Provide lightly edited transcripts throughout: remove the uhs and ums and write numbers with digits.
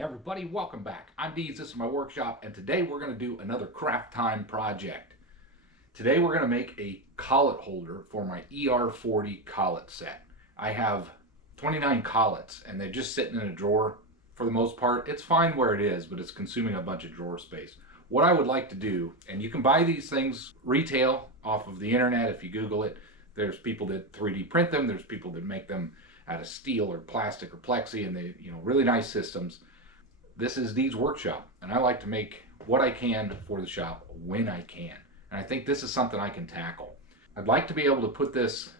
Hey everybody, welcome back. I'm Deez, this is my workshop, and today we're going to do another craft time project. Today we're going to make a collet holder for my ER-40 collet set. I have 29 collets and they're just sitting in a drawer for the most part. It's fine where it is, but it's consuming a bunch of drawer space. What I would like to do, and you can buy these things retail off of the internet if you Google it. There's people that 3D print them, there's people that make them out of steel or plastic or plexi, and they, really nice systems. This is Dee's workshop, and I like to make what I can for the shop when I can. And I think this is something I can tackle. I'd like to be able to put this,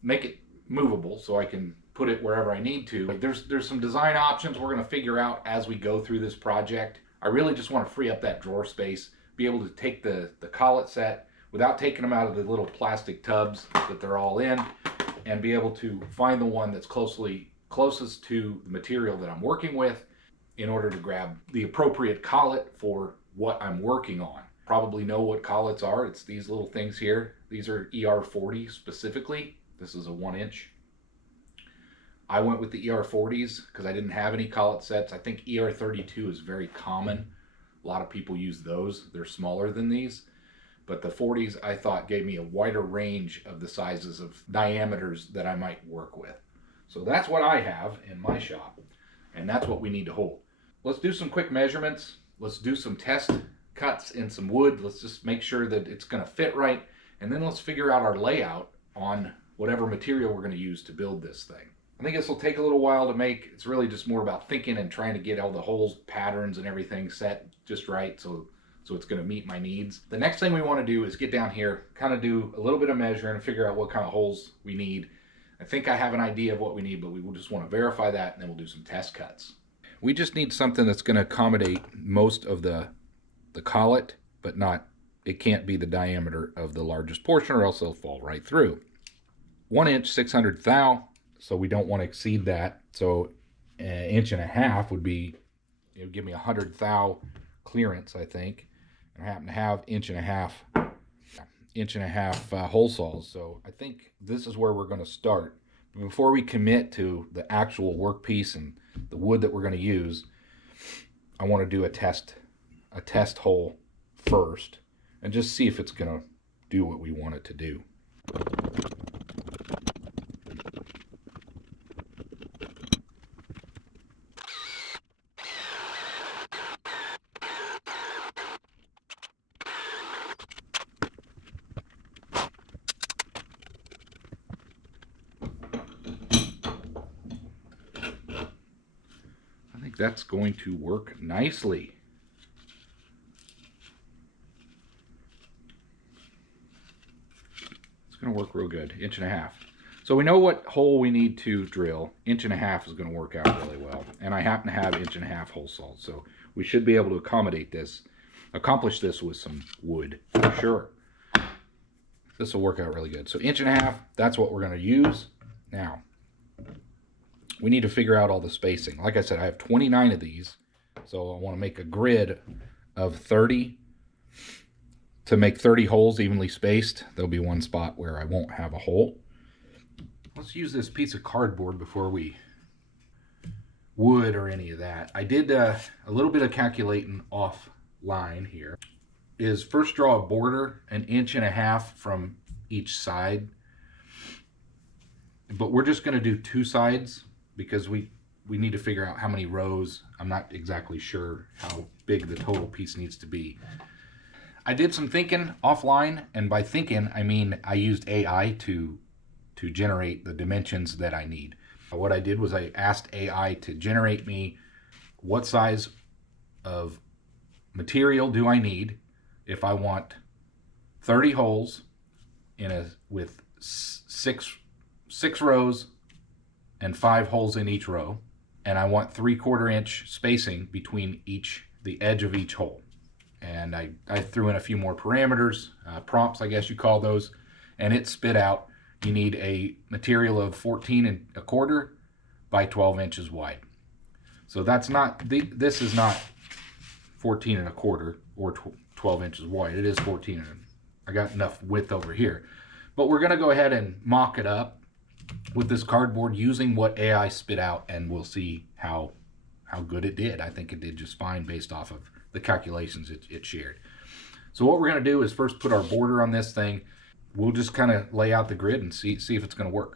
make it movable so I can put it wherever I need to. There's some design options we're going to figure out as we go through this project. I really just want to free up that drawer space, be able to take the collet set without taking them out of the little plastic tubs that they're all in, and be able to find the one that's closest to the material that I'm working with, in order to grab the appropriate collet for what I'm working on. Probably know what collets are. It's these little things here. These are ER-40 specifically. This is a 1-inch. I went with the ER-40s because I didn't have any collet sets. I think ER-32 is very common. A lot of people use those. They're smaller than these. But the 40s I thought gave me a wider range of the sizes of diameters that I might work with. So that's what I have in my shop, and that's what we need to hold. Let's do some quick measurements. Let's do some test cuts in some wood. Let's just make sure that it's going to fit right. And then let's figure out our layout on whatever material we're going to use to build this thing. I think this will take a little while to make. It's really just more about thinking and trying to get all the holes, patterns, and everything set just right so it's going to meet my needs. The next thing we want to do is get down here, kind of do a little bit of measuring and figure out what kind of holes we need. I think I have an idea of what we need, but we will just want to verify that, and then we'll do some test cuts. We just need something that's going to accommodate most of the collet, but it can't be the diameter of the largest portion, or else it'll fall right through. 1-inch, 600 thou, so we don't want to exceed that. So an 1.5 inch would be, it would give me 100 thou clearance, I think. And I happen to have 1.5 inch hole saws, so I think this is where we're going to start. But before we commit to the actual workpiece and the wood that we're going to use, I want to do a test hole first and just see if it's going to do what we want it to do. That's going to work nicely. It's going to work real good. 1.5 inches. So we know what hole we need to drill. 1.5 inches is going to work out really well. And I happen to have 1.5 inch hole saws, so we should be able to accomplish this with some wood for sure. This will work out really good. So 1.5 inches, that's what we're going to use. Now, we need to figure out all the spacing. Like I said, I have 29 of these, so I want to make a grid of 30 to make 30 holes evenly spaced. There'll be one spot where I won't have a hole. Let's use this piece of cardboard before we wood or any of that. I did a little bit of calculating offline here. Is first draw a border 1.5 inches from each side, but we're just going to do 2 sides, because we need to figure out how many rows. I'm not exactly sure how big the total piece needs to be. I did some thinking offline, and by thinking, I mean I used AI to generate the dimensions that I need. What I did was I asked AI to generate me what size of material do I need if I want 30 holes with six rows and 5 holes in each row, and I want 3/4 inch spacing between the edge of each hole. And I threw in a few more parameters, prompts I guess you call those, and it spit out you need a material of 14.25 by 12 inches wide. So that's not, this is not 14.25 or 12 inches wide. It is 14. I got enough width over here. But we're going to go ahead and mock it up with this cardboard using what AI spit out, and we'll see how how good it did. I think it did just fine based off of the calculations it shared. So what we're going to do is first put our border on this thing. We'll just kind of lay out the grid and see if it's going to work.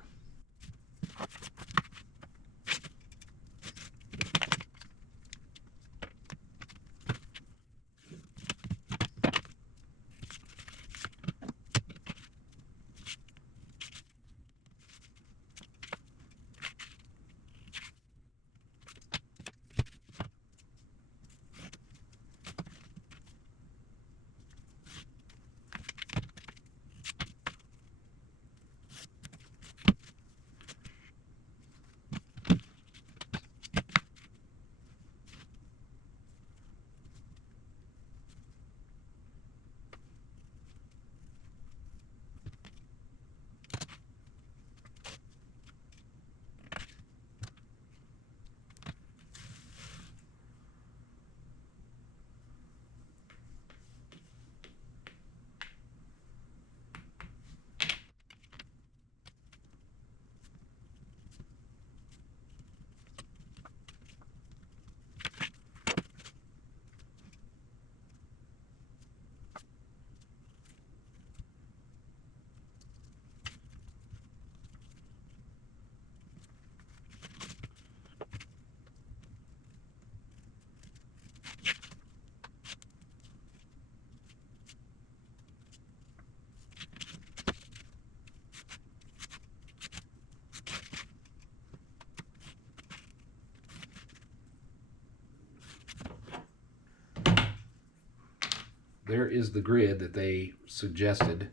There is the grid that they suggested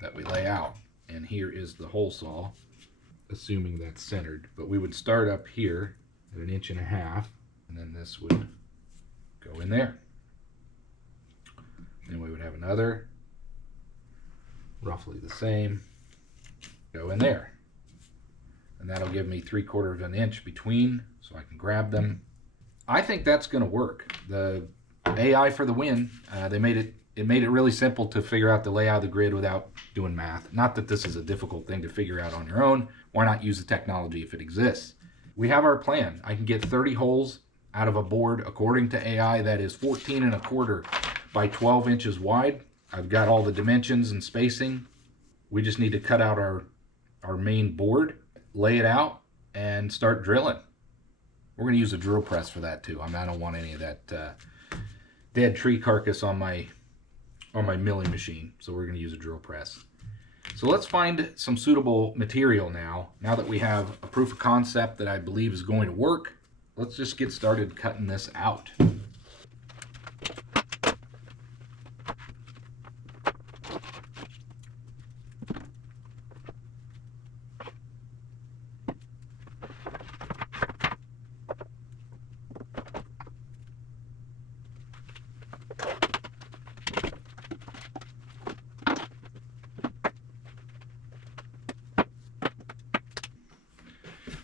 that we lay out. And here is the hole saw, assuming that's centered. But we would start up here at 1.5 inches, and then this would go in there. Then we would have another, roughly the same, go in there. And that'll give me 3/4 inch between, so I can grab them. I think that's going to work. The AI for the win. It made it really simple to figure out the layout of the grid without doing math. Not that this is a difficult thing to figure out on your own. Why not use the technology if it exists? We have our plan. I can get 30 holes out of a board according to AI that is 14 1/4 by 12 inches wide. I've got all the dimensions and spacing. We just need to cut out our main board, lay it out, and start drilling. We're going to use a drill press for that too. I don't want any of that dead tree carcass on my milling machine, so we're going to use a drill press. So let's find some suitable material now that we have a proof of concept that I believe is going to work. Let's just get started cutting this out.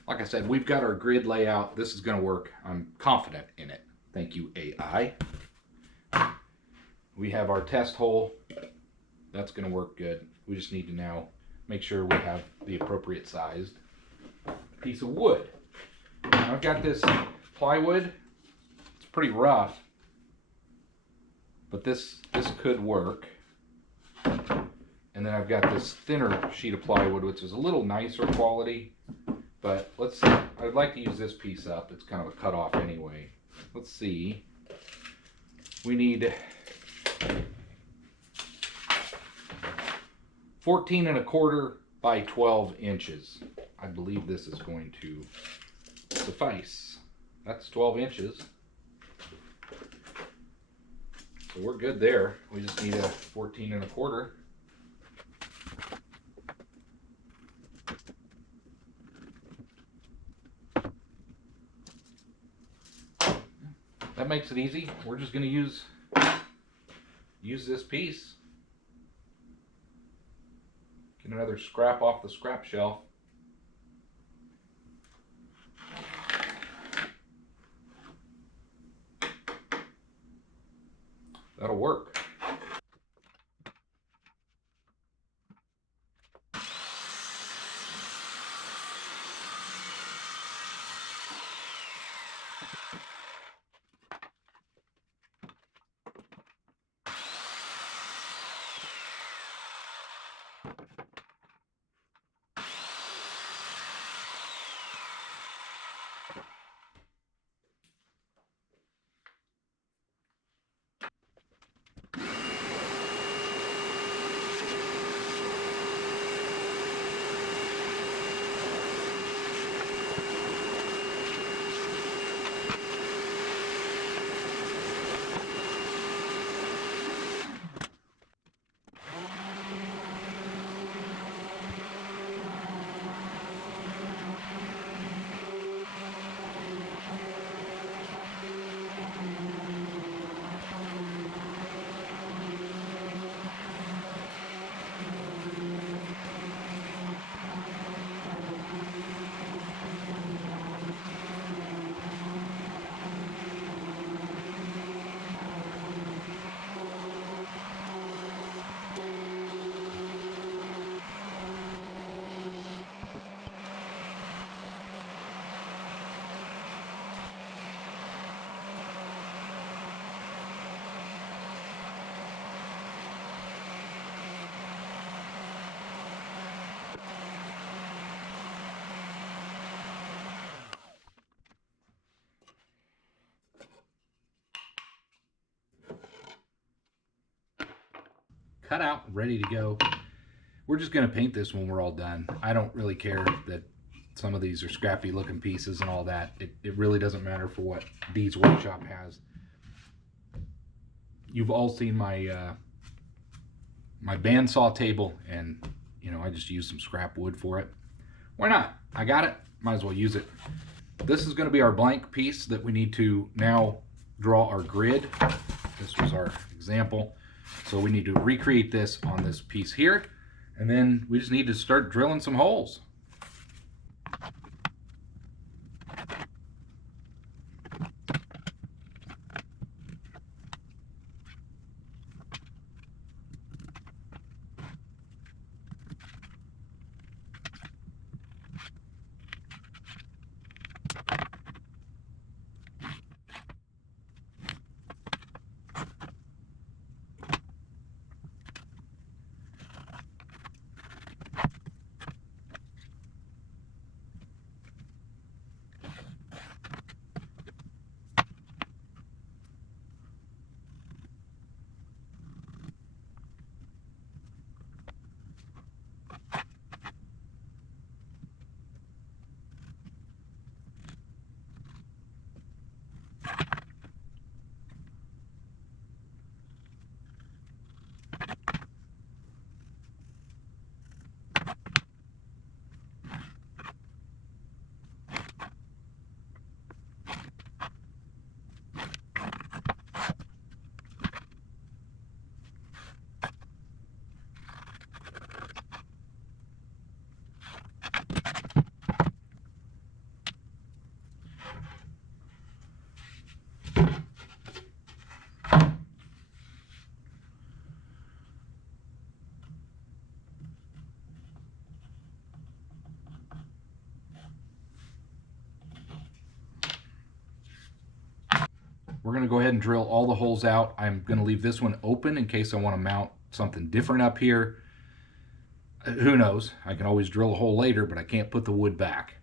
Like I said, we've got our grid layout. This is going to work. I'm confident in it. Thank you, AI. We have our test hole. That's going to work good. We just need to now make sure we have the appropriate sized piece of wood. Now I've got this plywood. It's pretty rough, but this could work. And then I've got this thinner sheet of plywood, which is a little nicer quality. But let's see, I'd like to use this piece up. It's kind of a cutoff anyway. Let's see. We need 14 1/4 by 12 inches. I believe this is going to suffice. That's 12 inches. So we're good there. We just need a 14 1/4. That makes it easy. We're just going to use this piece. Get another scrap off the scrap shelf. That'll work. cut out, ready to go. We're just going to paint this when we're all done. I don't really care that some of these are scrappy looking pieces and all that. It really doesn't matter for what Dee's Workshop has. You've all seen my my bandsaw table, and you know, I just used some scrap wood for it. Why not? I got it, might as well use it. This is going to be our blank piece that we need to now draw our grid. This was our example. So we need to recreate this on this piece here, and then we just need to start drilling some holes. We're going to go ahead and drill all the holes out. I'm going to leave this one open in case I want to mount something different up here. Who knows? I can always drill a hole later, but I can't put the wood back.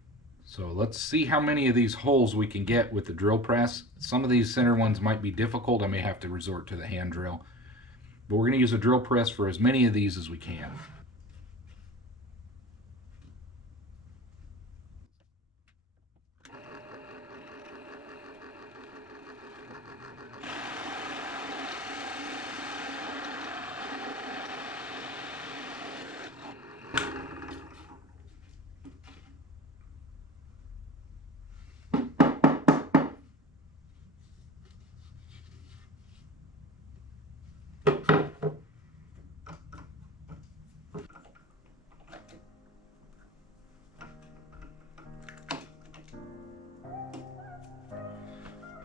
So let's see how many of these holes we can get with the drill press. Some of these center ones might be difficult. I may have to resort to the hand drill. But we're going to use a drill press for as many of these as we can.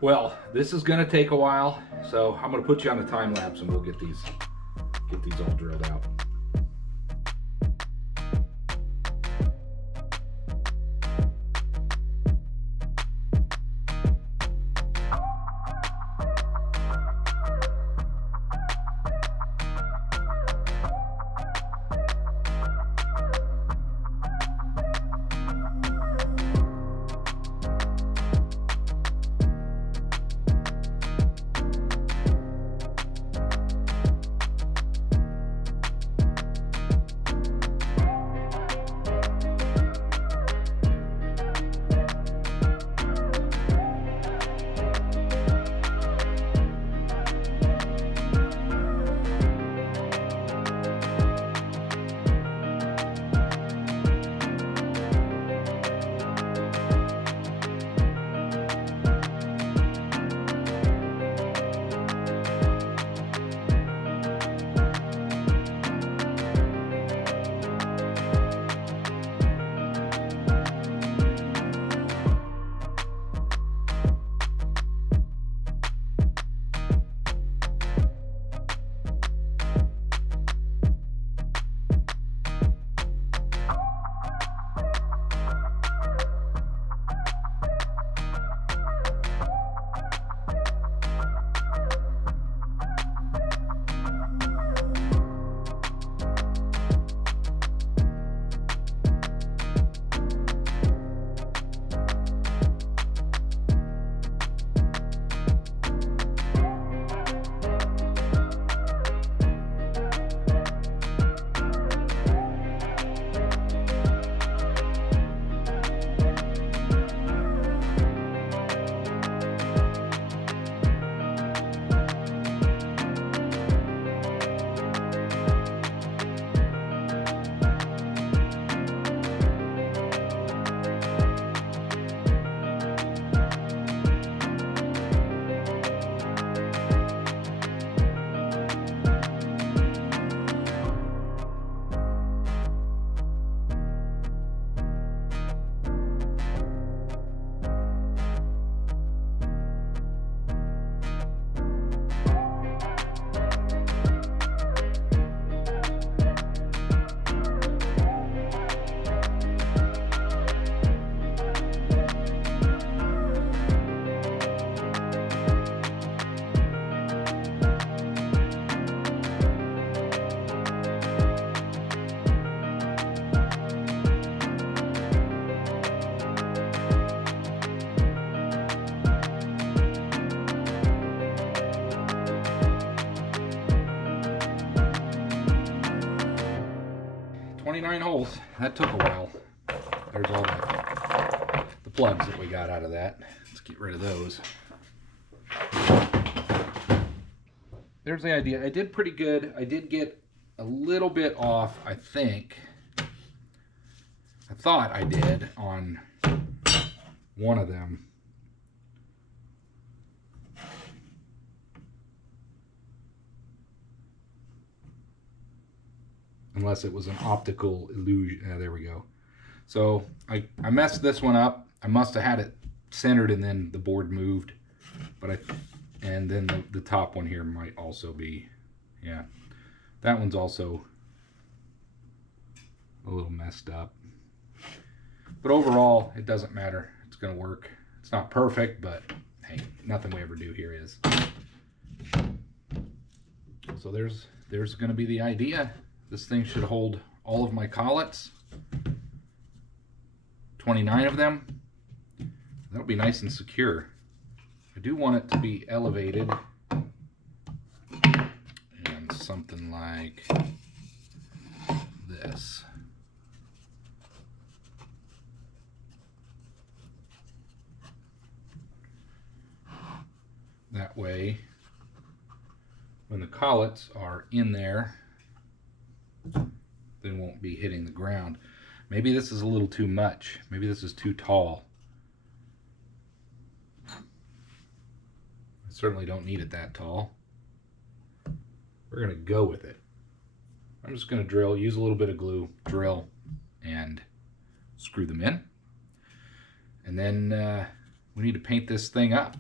Well, this is going to take a while, so I'm going to put you on a time lapse and we'll get these all drilled out. holes. That took a while. There's all the plugs that we got out of that. Let's get rid of those. There's the idea. I did pretty good. I did get a little bit off, I think. I thought I did on one of them. Unless it was an optical illusion. There we go. So I messed this one up. I must have had it centered and then the board moved. And then the top one here might also be, yeah. That one's also a little messed up. But overall, it doesn't matter. It's going to work. It's not perfect, but hey, nothing we ever do here is. So there's going to be the idea. This thing should hold all of my collets, 29 of them. That'll be nice and secure. I do want it to be elevated and something like this. That way, when the collets are in there, they won't be hitting the ground. Maybe this is a little too much. Maybe this is too tall. I certainly don't need it that tall. We're going to go with it. I'm just going to drill, use a little bit of glue, drill, and screw them in. And then we need to paint this thing up.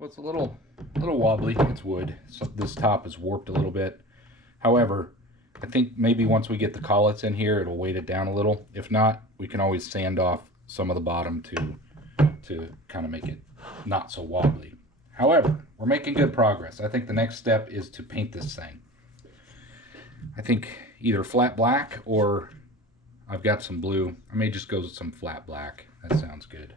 Well, it's a little wobbly. It's wood, so this top is warped a little bit. However, I think maybe once we get the collets in here, it'll weight it down a little. If not, we can always sand off some of the bottom to kind of make it not so wobbly. However, we're making good progress. I think the next step is to paint this thing. I think either flat black, or I've got some blue. I may just go with some flat black. That sounds good.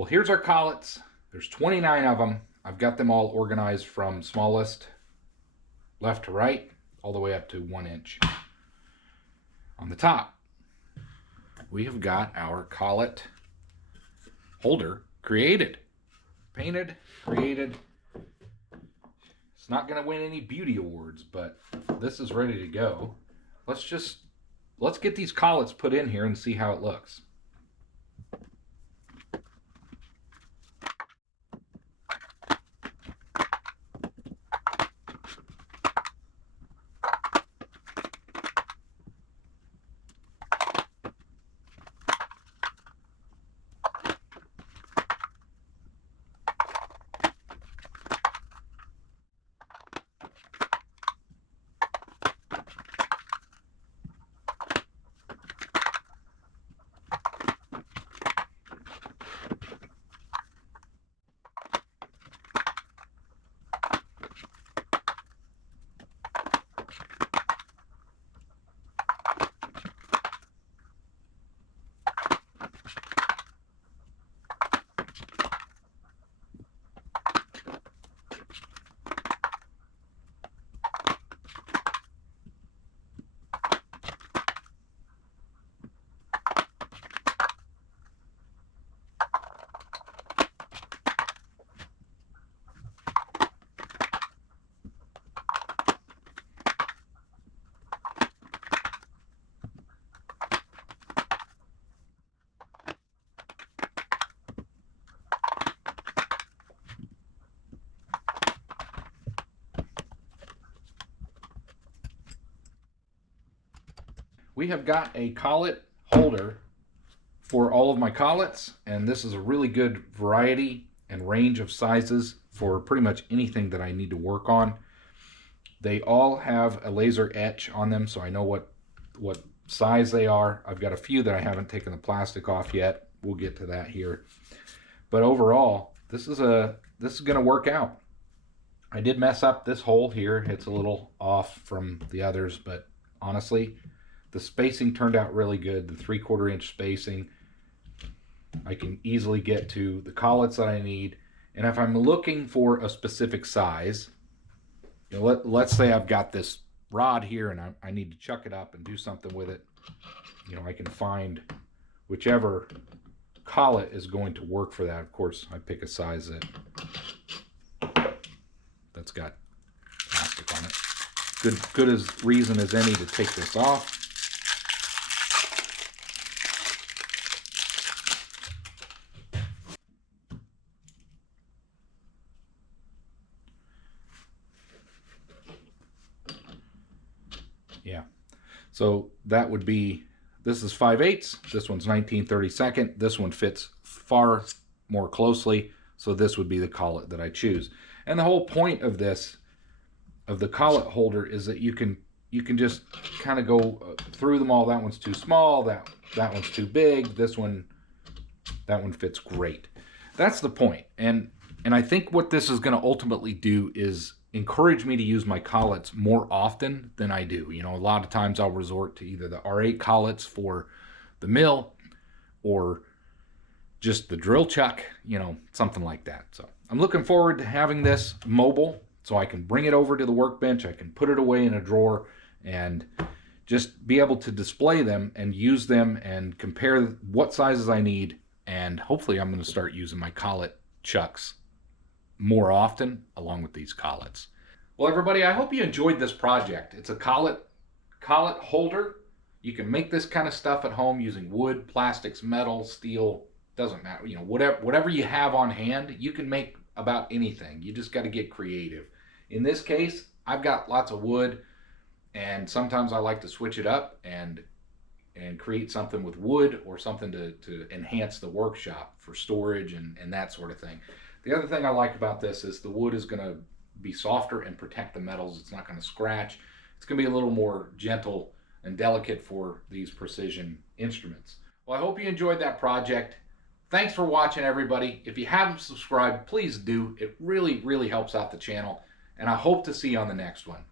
Well, here's our collets. There's 29 of them. I've got them all organized from smallest left to right, all the way up to 1 inch. On the top, we have got our Collet Holder created, painted, created. It's not going to win any beauty awards, but this is ready to go. Let's get these collets put in here and see how it looks. We have got a collet holder for all of my collets, and this is a really good variety and range of sizes for pretty much anything that I need to work on. They all have a laser etch on them, so I know what size they are. I've got a few that I haven't taken the plastic off yet. We'll get to that here. But overall, this is going to work out. I did mess up this hole here. It's a little off from the others, but honestly, the spacing turned out really good. The 3/4 inch spacing. I can easily get to the collets that I need. And if I'm looking for a specific size, you know, let's say I've got this rod here and I need to chuck it up and do something with it. You know, I can find whichever collet is going to work for that. Of course, I pick a size that's got plastic on it. Good as reason as any to take this off. Yeah, so that would be, this is 5/8, this one's 19/32. This one fits far more closely, so this would be the collet that I choose. And the whole point of this, of the collet holder, is that you can just kind of go through them all. That one's too small, that one's too big, that one fits great. That's the point. And I think what this is going to ultimately do is encourage me to use my collets more often than I do. You know, a lot of times I'll resort to either the ER-8 collets for the mill or just the drill chuck, you know, something like that. So I'm looking forward to having this mobile so I can bring it over to the workbench. I can put it away in a drawer and just be able to display them and use them and compare what sizes I need. And hopefully I'm going to start using my collet chucks more often along with these collets. Well, everybody, I hope you enjoyed this project. It's a collet holder. You can make this kind of stuff at home using wood, plastics, metal, steel, doesn't matter. You know, whatever you have on hand, you can make about anything. You just got to get creative. In this case, I've got lots of wood, and sometimes I like to switch it up and create something with wood or something to enhance the workshop for storage and that sort of thing. The other thing I like about this is the wood is going to be softer and protect the metals. It's not going to scratch. It's going to be a little more gentle and delicate for these precision instruments. Well, I hope you enjoyed that project. Thanks for watching, everybody. If you haven't subscribed, please do. It really, really helps out the channel. And I hope to see you on the next one.